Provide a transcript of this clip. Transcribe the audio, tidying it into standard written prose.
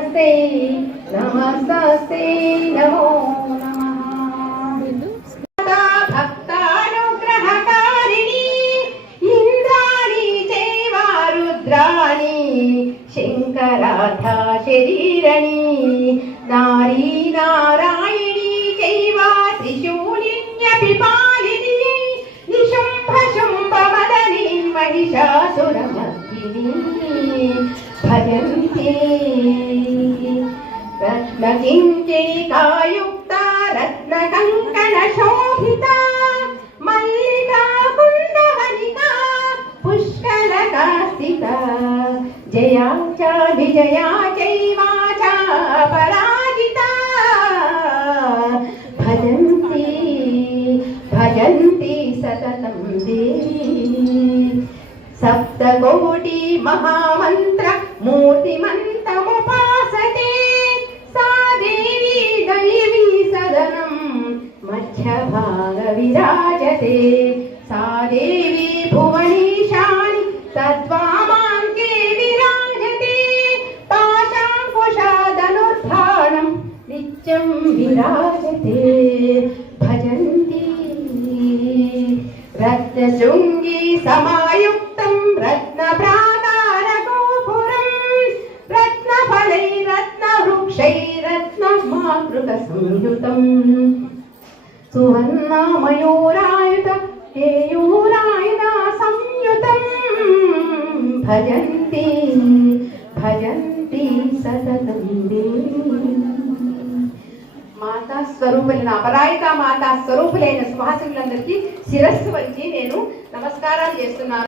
नमस्ते नमस्ते नमो नमः। भक्तानुग्रहकारिणी इंद्राणी चैव रुद्राणी शंकरार्था शरीरणी नारी नारायणी चैव त्रिशूलिन्यपि पालिनी निशुम्भ शुम्भ मदनी महिषासुरमर्दिनी भजन्ते रत्नकिङ्किणिकायुक्ता रत्नकङ्कणशोभिता मल्लिका कुन्दवनिका पुष्कलकास्थिता जया च विजया चैव च पराजिता भजन्ति भजन्ति सततं देवी सप्तकोटि महामन्त्र मूर्तिमन्तमुपासते सा देवी दैवी सदनं मध्यभाग विराजते सा देवी भुवनेशानि तद्वामाङ्के विराजते पाशाङ्कुशादनुर्धानं नित्यं विराजते भजन्ति रत्नशृङ्गी समायुक्तं रत्नप्राकारगोपुरं रत्नफलैरत्नवृक्षैरत्नमातृकसंयुतं सुवर्णमयूरायुध केयूरायुध संयुतं भजन्ति भजन्ति सततं देवी మాతా స్వరూపులైన అపరాయిత మాతా స్వరూపులైన సుహాసినులందరికీ శిరస్సు వంచి నేను నమస్కారాలు చేస్తున్నాను.